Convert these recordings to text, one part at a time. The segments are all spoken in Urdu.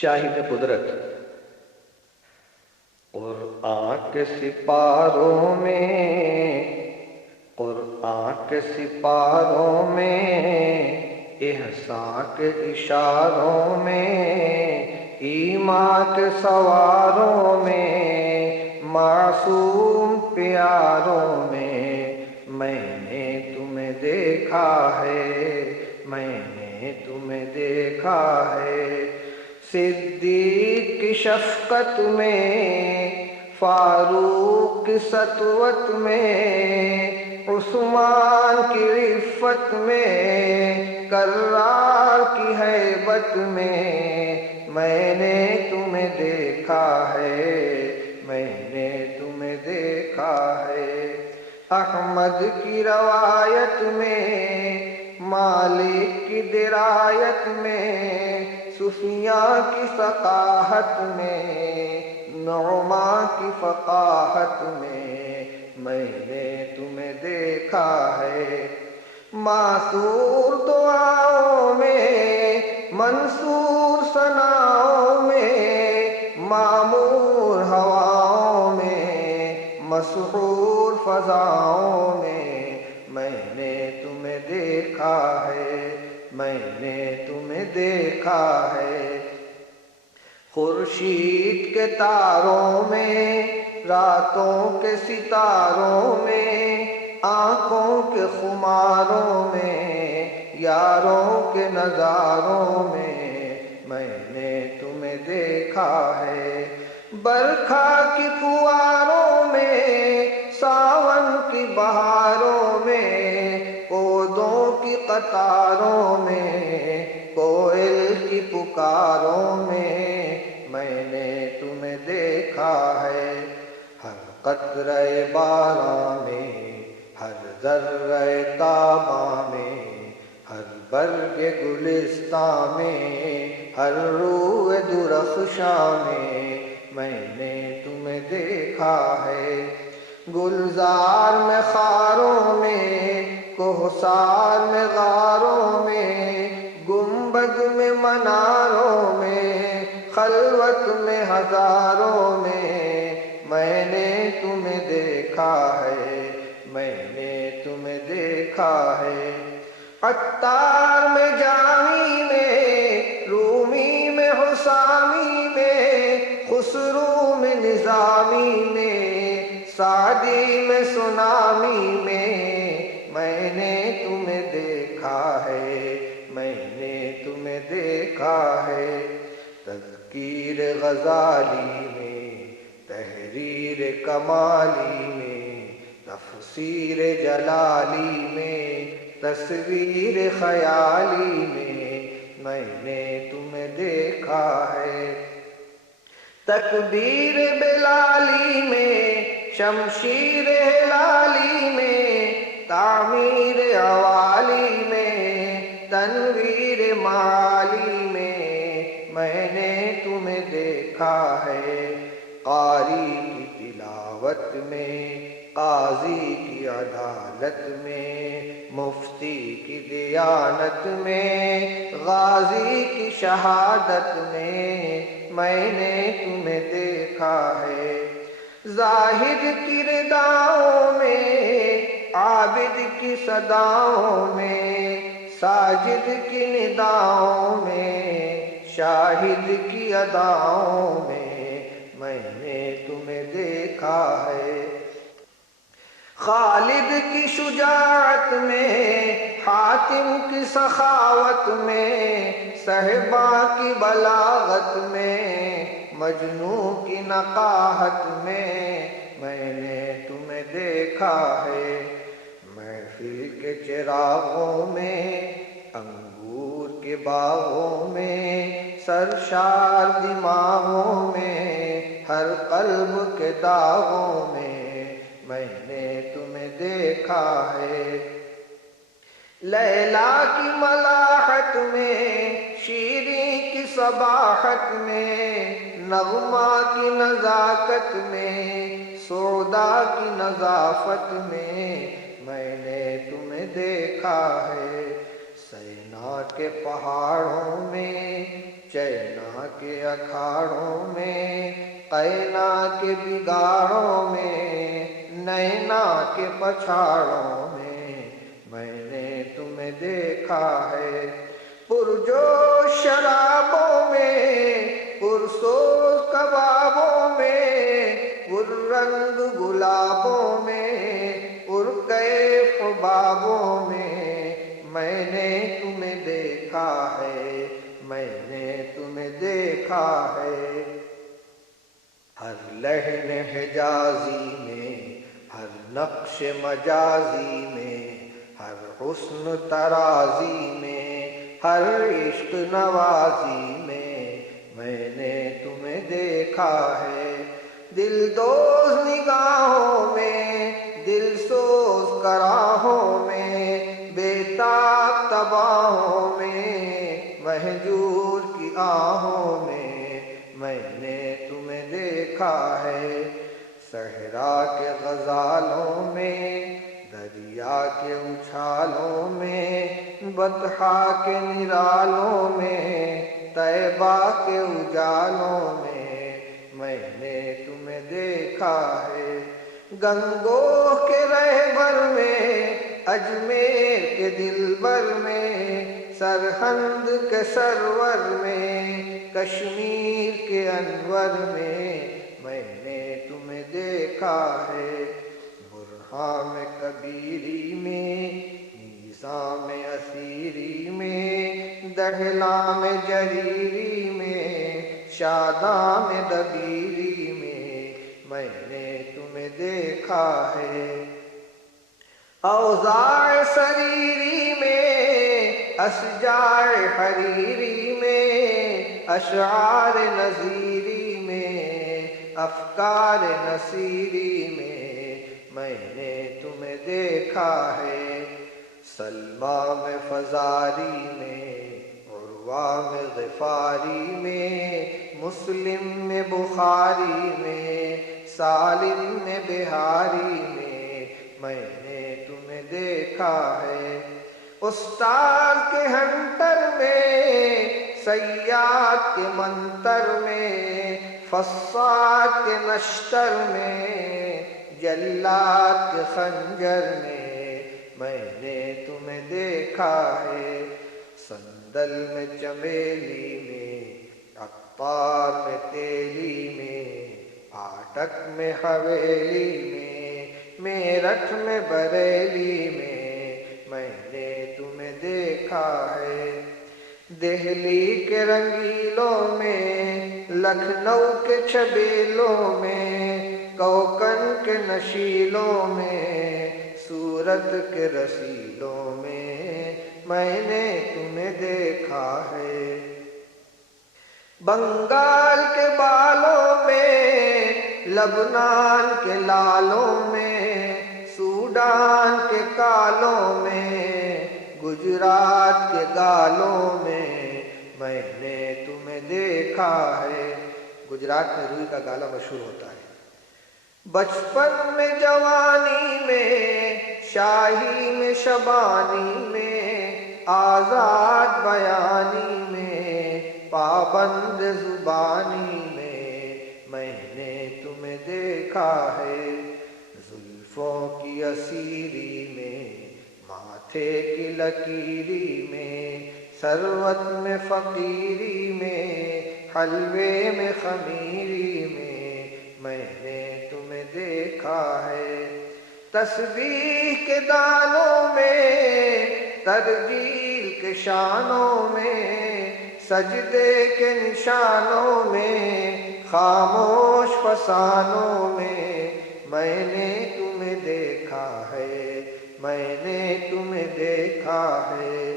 شاہد قدرت قرآن کے سپاروں میں، قرآن کے سپاروں میں، احسان کے اشاروں میں، ایمان کے سواروں میں، معصوم پیاروں میں نے تمہیں دیکھا ہے، میں نے تمہیں دیکھا ہے۔ صدیق کی شفقت میں، فاروق کی سطوت میں، عثمان کی عفت میں، کرار کی ہیبت میں نے تمہیں دیکھا ہے، میں نے تمہیں دیکھا ہے۔ احمد کی روایت میں، مالک کی درایت میں، سفیاں کی ثقافت میں، نعمان کی فقاہت میں نے تمہیں دیکھا ہے۔ معصور دعاؤں میں، منصور ثناؤں میں، معمور ہواؤں میں، مسحور فضاؤں میں نے تمہیں دیکھا ہے، میں نے تمہیں دیکھا ہے۔ خورشید کے تاروں میں، راتوں کے ستاروں میں، آنکھوں کے خماروں میں، یاروں کے نظاروں میں نے تمہیں دیکھا ہے۔ برکھا کی پھواروں میں، ساون کی بہاروں میں، پودوں کی قطاروں میں، کوئل کی پکاروں میں نے تمہیں دیکھا ہے۔ ہر قطرہ باراں میں، ہر ذرہ تاباں میں، ہر برگ گلستاں میں، ہر روح درخشاں میں نے تمہیں دیکھا ہے۔ گلزار میں خاروں میں، کوہسار میں غاروں میں، گنبد میں مناروں میں، خلوت میں ہزاروں میں نے تمہیں دیکھا ہے، میں نے تمہیں دیکھا ہے۔ عطار میں جامی میں، رومی میں حسامی میں، خسرو میں نظامی میں، سعدی میں سنامی میں نے تمہیں دیکھا ہے، میں نے تمہیں دیکھا ہے۔ تذکیر غزالی میں، تحریر کمالی میں، تفسیر جلالی میں، تصویر خیالی میں نے تمہیں دیکھا ہے۔ تکبیر بلالی میں، شمشیر ہلالی میں، تعمیر عوالی میں، تنویر معالی میں نے تمہیں دیکھا ہے۔ قاری کی تلاوت میں، قاضی کی عدالت میں، مفتی کی دیانت میں، غازی کی شہادت میں نے تمہیں دیکھا ہے۔ زاہد کی رداؤں میں، عابد کی صداؤں میں، ساجد کی نداؤں میں، شاہد کی اداؤں میں نے تمہیں دیکھا ہے۔ خالد کی شجاعت میں، حاتم کی سخاوت میں، صہبا کی بلاغت میں، مجنوں کی نقاہت میں نے تمہیں دیکھا ہے۔ محفل کے چراغوں میں، انگور کے باغوں میں، سرشار دماغوں میں، ہر قلب کے داغوں میں نے تمہیں دیکھا ہے۔ لیلا کی ملاحت میں، شیریں کی صباحت میں، نغمہ کی نزاکت میں، سودا کی نظافت میں نے تمہیں دیکھا ہے۔ سینا کے پہاڑوں میں، چینا کے اکھاڑوں میں، قینا کے بگاڑوں میں، نینا کے پچھاڑوں میں نے تمہیں دیکھا ہے۔ پرجوش شرابوں میں، پرسوز کبابوں میں، پررنگ گلابوں میں، پرکیف بابوں میں نے تمہیں دیکھا ہے، میں نے تمہیں دیکھا ہے۔ ہر لحن حجازی میں، ہر نقش مجازی میں، ہر حسن ترازی میں، ہر عشق نوازی میں نے تمہیں دیکھا ہے۔ دل دوز نگاہوں میں، دل سوز کراہوں میں، بے تاب تباہوں میں، مہجور کی آہوں میں نے تمہیں دیکھا ہے۔ صحرا کے غزالوں میں، دریا کے اچھالوں میں، بطحا کے نرالوں میں، طیبہ کے اجالوں میں نے تمہیں دیکھا ہے۔ گنگوہ کے رہبر میں، اجمیر کے دلبر میں، سرہند کے سرور میں، کشمیر کے انور میں نے تمہیں دیکھا ہے۔ برہان کبیری میں، نیزام اسیری میں، دہلام جریری میں، شادام دبیری میں نے تمہیں دیکھا ہے۔ اوضاع سریری میں، اشجار حریری میں، اشعار نظیری میں، افکار نصیری میں نے تمہیں دیکھا ہے۔ سلمیٰ میں فزاری میں، عروہ میں غفاری میں، مسلم میں بخاری میں، سالم میں بہاری میں نے تمہیں دیکھا ہے۔ استاد کے ہنٹر میں، صیاد کے منتر میں، فصاد کے نشتر میں، جلاد کے خنجر میں نے تمہیں دیکھا ہے۔ صندل میں چمیلی میں، عطار میں تیلی میں، پھاٹک میں حویلی میں، میرٹھ میں بریلی میں نے تمہیں دیکھا ہے۔ دہلی کے رنگیلوں میں، لکھنؤ کے چھبیلوں میں، کوکن کے نشیلوں میں، سورت کے رسیلوں میں نے تمہیں دیکھا ہے۔ بنگال کے بالوں میں، لبنان کے لالوں میں، سوڈان کے کالوں میں، گجرات کے گالوں میں نے تمہیں دیکھا ہے۔ گجرات میں روئی کا گالا مشہور ہوتا ہے۔ بچپن میں جوانی میں، شاہی میں شبانی میں، آزاد بیانی میں، پابند زبانی میں نے تمہیں دیکھا ہے۔ زلفوں کی اسیری میں، ماتھے کی لکیری میں، ثروت میں فقیری میں، حلوے میں خمیری میں نے تمہیں دیکھا ہے۔ تسبیح کے دانوں میں، ترجیل کے شانوں میں، سجدے کے نشانوں میں، خاموش فسانوں میں نے تمہیں دیکھا ہے، میں نے تمہیں دیکھا ہے۔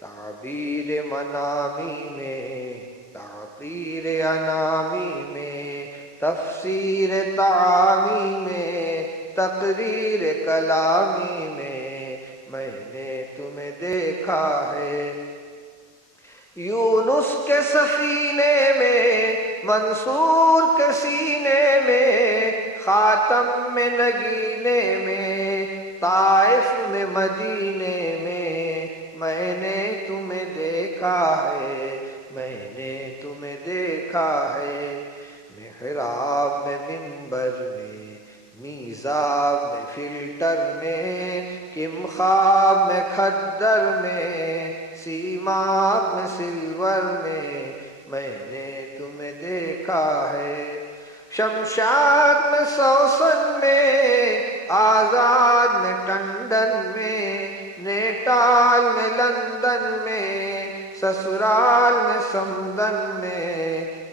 تعبیر منامی میں، تعطیر انامی میں، تفسیر تعامی میں، تقریر کلامی میں نے تمہیں دیکھا ہے۔ یونس کے سفینے میں، منصور کے سینے میں، خاتم میں نگینے میں، طائف میں مدینے میں نے تمہیں دیکھا ہے، میں نے تمہیں دیکھا ہے، محراب میں منبر میں، میزاب میں فلٹر میں، کم خواب میں کھدر میں، سیماب میں سلور میں نے تمہیں دیکھا ہے، شمشاد میں سوسن میں، آزاد میں ٹنڈن میں، نیٹال میں لندن میں، سسرال میں سمدن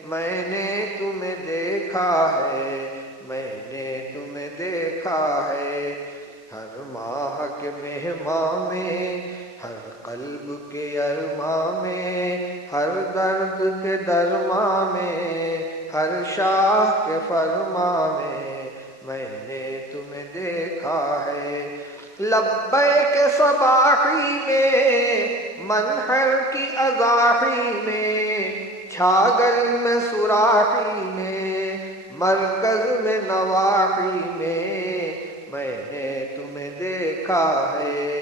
میں نے تمہیں دیکھا ہے، میں نے تمہیں دیکھا ہے، ہر ماہ کے مہماں میں، ہر قلب کے ارماں میں، ہر درد کے درماں میں، ہر شاہ کے فرماں میں نے تمہیں دیکھا ہے، لبیک صباحی میں، منحر کی اضاحی میں، چھاگل میں سوراخی میں، مرکز میں نواحی میں نے تمہیں دیکھا ہے،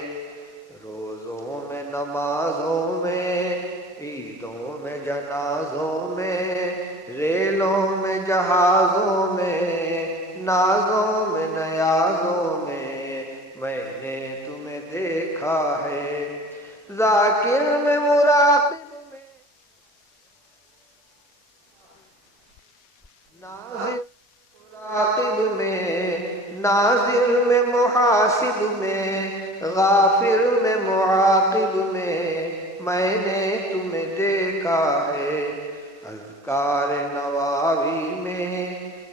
روزوں میں نمازوں میں، عیدوں میں جنازوں میں، ریلوں میں جہازوں میں، نازوں میں نیازوں میں نے تمہیں دیکھا ہے، ذاکر میں مراقب میں، ناظر مراقب میں، ناظر میں محاسب میں، غافر میں معاقب میں نے تمہیں دیکھا ہے، اذکار نواوی میں،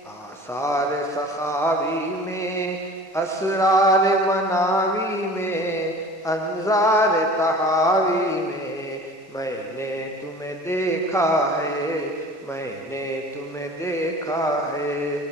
آثار سخاوی میں، اسرار مناوی میں، انظار تحاوی میں نے تمہیں دیکھا ہے، میں نے تمہیں دیکھا ہے۔